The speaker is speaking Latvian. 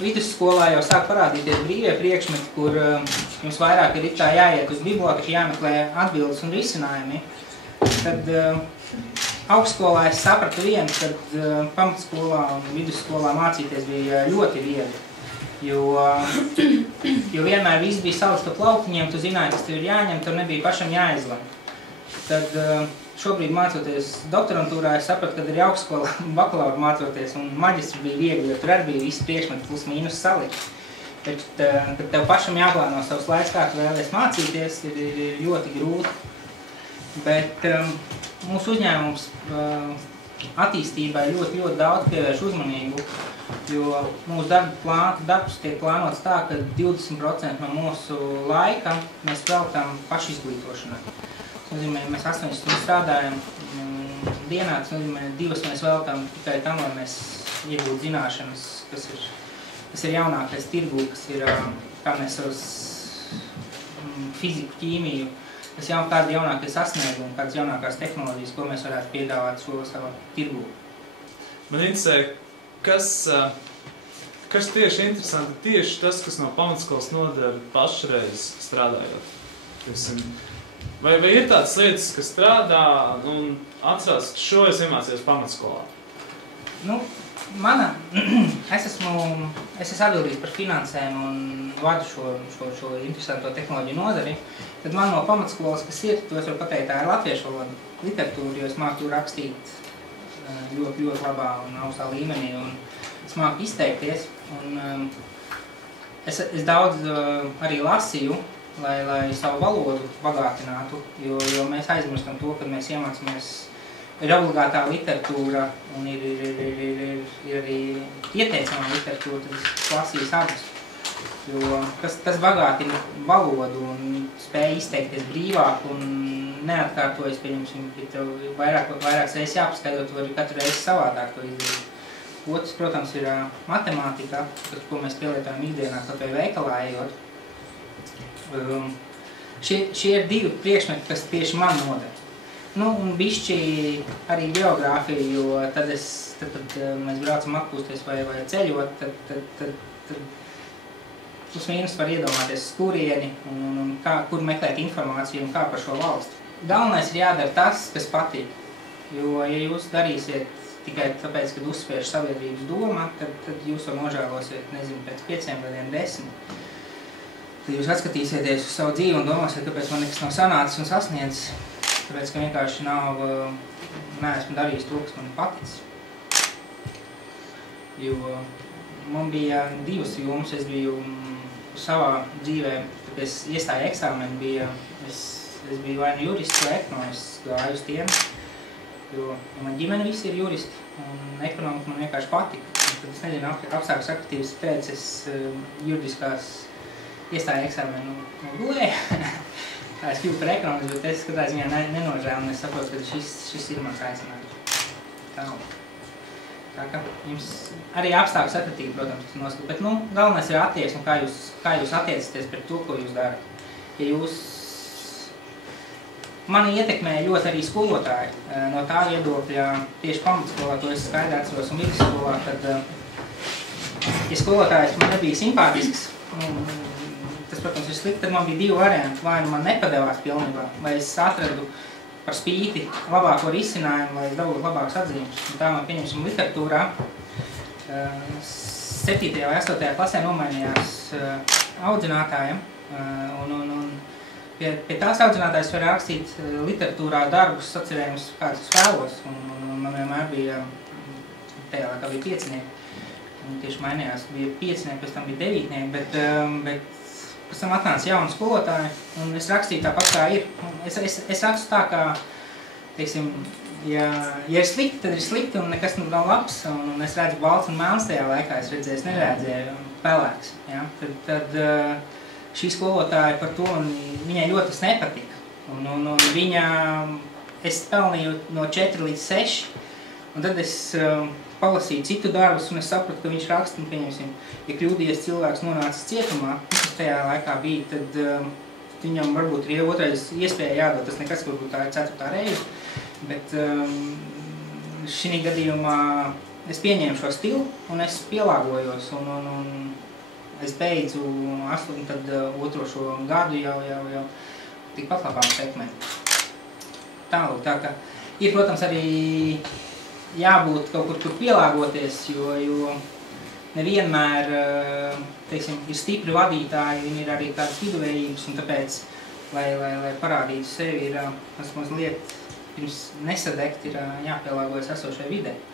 vidusskolā jau sāk parādīties brīvie priekšmeti, kur jums vairāk ir tā jāiet uz bibliotēku, jāmeklē atbildes un risinājumi. Tad augstskolā es sapratu vienu, kad pamatskolā un vidusskolā mācīties bija ļoti viegli. Jo vienmēr viss bija salikts pa plauktiņiem, tu zināji, kas tev ir jāņem, tev nebija pašam jāizlem. Tad šobrīd mācoties doktorantūrā, es sapratu, kad arī augstskolā bakalaura mācoties, un maģistri bija viegli, jo tur arī bija visi priekšmeti plus mīnus salikt. Bet, kad tev pašam jāplāno savs laiks, kā tu vēlies mācīties, ir ļoti grūti. Bet mūsu uzņēmums attīstībai ļoti daudz pievērš uzmanību, jo mūsu darbs tiek plānots tā, ka 20% no mūsu laika mēs veltam pašu izglītošanai. Tas nozīmē, mēs 8 stundas strādājam dienā, tas nozīmē, 2 mēs veltam tikai tam, lai mēs iegūtu zināšanas, kas ir jaunākais tirgū, kas ir, kā mēs savus fiziku, ķīmiju, kādi jaunākie sasniegumi, kādas jaunākās tehnoloģijas, ko mēs varētu piedāvāt savā tirgū. Man interesē, kas tieši interesanti, tieši tas, kas no pamatskolas nodara pašreiz strādājot. Vai ir tādas lietas, kas strādā un atcerās, ka šo es iemācījos pamatskolā? Es esmu atbildīgs par finansēm un vadu šo interesanto tehnoloģiju nodari. Tad man no pamatskolas, kas ir, to es varu pateikt, tā ir latviešu valoda literatūra, jo es māku tur rakstīt ļoti labā un augstā līmenī, un es māku izteikties. Un, es daudz arī lasīju, lai savu valodu bagātinātu, jo mēs aizmirstam to, kad mēs iemācāmies. Ir obligātā literatūra un ir arī ieteicamā literatūra, tad es lasīju abas. Jo tas bagātina valodu un spēja izteikties brīvāk un neatkārtojas, pieņemsim, ja tev vairākas reizes jāpaskaidro, tu vari katru reizi savādāk to izdarīt. Otrs, protams, ir matemātika, ko mēs pielietojam ikdienā, kaut vai veikalā ejot. Šie ir 2 priekšmeti, kas tieši man nodara. Un bišķi arī geogrāfija, jo tad mēs braucam atpūsties vai ceļot, tad plus mīnus var iedomāties skurieni un kur meklēt informāciju un kā par šo valsti. Galvenais ir jādara tas, kas patīk, jo ja jūs darīsiet tikai tāpēc, kad uzspiež sabiedrības doma, tad jūs to nožēlosiet, nezinu, pēc 5 gadiem 10. Tad jūs atskatīsieties uz savu dzīvi un domāsiet, kāpēc man nekas nav sanācis un sasniedzis. Tāpēc, ka vienkārši neesmu darījis to, kas man paticis. Jo man bija 2 jomas, es biju savā dzīvē, kad es iestāju eksāmeni, es biju vai nu jurists vai ekonomists, gāju uz tiem, jo man ģimene visi ir juristi, un ekonomika man vienkārši patika. Tad es nezinu, apstākļu sakritības pēc es juridiskās iestāju eksāmenu gulēju. Es kļuvu par ekonomistu, bet es katrā ziņā nenožēlu, un es saprotu, ka šis ir mans aicinājums. Tā kā jums arī apstākļu sakritība, protams, tas noskatīt, bet galvenais ir attieksme, kā jūs attiecaties pret to, ko jūs darat. Ja mani ietekmēja ļoti arī skolotāji no tā viedokļa tieši pamatskolā, to es skaidri atceros un vidusskolā, kad ja skolotājs man nebija simpātisks, tas, protams, ir slikti, tad man bija 2 varianti. Vai man nepadevās pilnībā, vai es atradu par spīti labāko risinājumu, lai es dabūtu labākus atzīmes. Un tā man, pieņemsim, literatūrā 7. vai 8. klasē nomainījās audzinātājiem. Un pie tās audzinātājas var rakstīt literatūrā darbus, sacerējumus, kādus es vēlos. Un man vienmēr bija, tajā laikā bija 5-nieki. Un tieši mainījās, bija 5-nieki, pēc tam bija 9-nieki, bet pēc tam atnāca jauni skolotāji, un es rakstīju tāpat kā ir. Es rakstu tā, kā, teiksim, ja ir slikti, tad ir slikti, un nekas nav labs, un es redzu balts un melns tajā laikā, es neredzēju pelēks. Ja? Tad šī skolotāja par to, viņai ļoti tas nepatika. Un viņa, es pelnīju no 4 līdz 6, un tad es palasīju citu darbus, un es sapratu, ka viņš raksta, pieņemsim, ja kļūdījies cilvēks nonācis cietumā, kas tajā laikā bija, tad viņam varbūt ir otrais iespēja jādod, tas nekas, varbūt tā ir 4. reize, bet šī gadījumā es pieņēmu šo stilu un es pielāgojos un es beidzu otro šo gadu jau tikpat labāk sekmēt. Tālāk, tā kā ir, protams, arī jābūt kaut kur pielāgoties, jo nevienmēr, teiksim, ir stipri vadītāji, viņi ir arī kādas viduvējības, un tāpēc, lai parādītu sevi, ir mazliet pirms nesadegt, ir jāpielāgojas esošai videi.